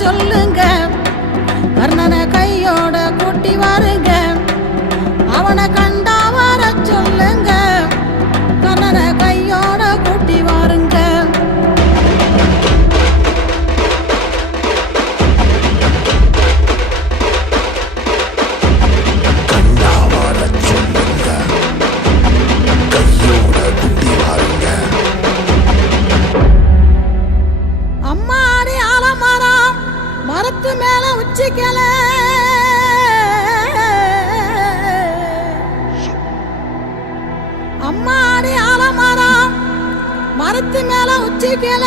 சொல்லுங்க, கர்ணனை கையோட கூட்டி வாருங்க. அவனை கண்டா வர சொல்லுங்க, கர்ணனை கையோட கூட்டி வாருங்க. அம்மாடி ஆலமரம் மரத்து மேல உச்சிக்கல, அம்மாடி ஆலமரம் மரத்து மேல உச்சிக்கல.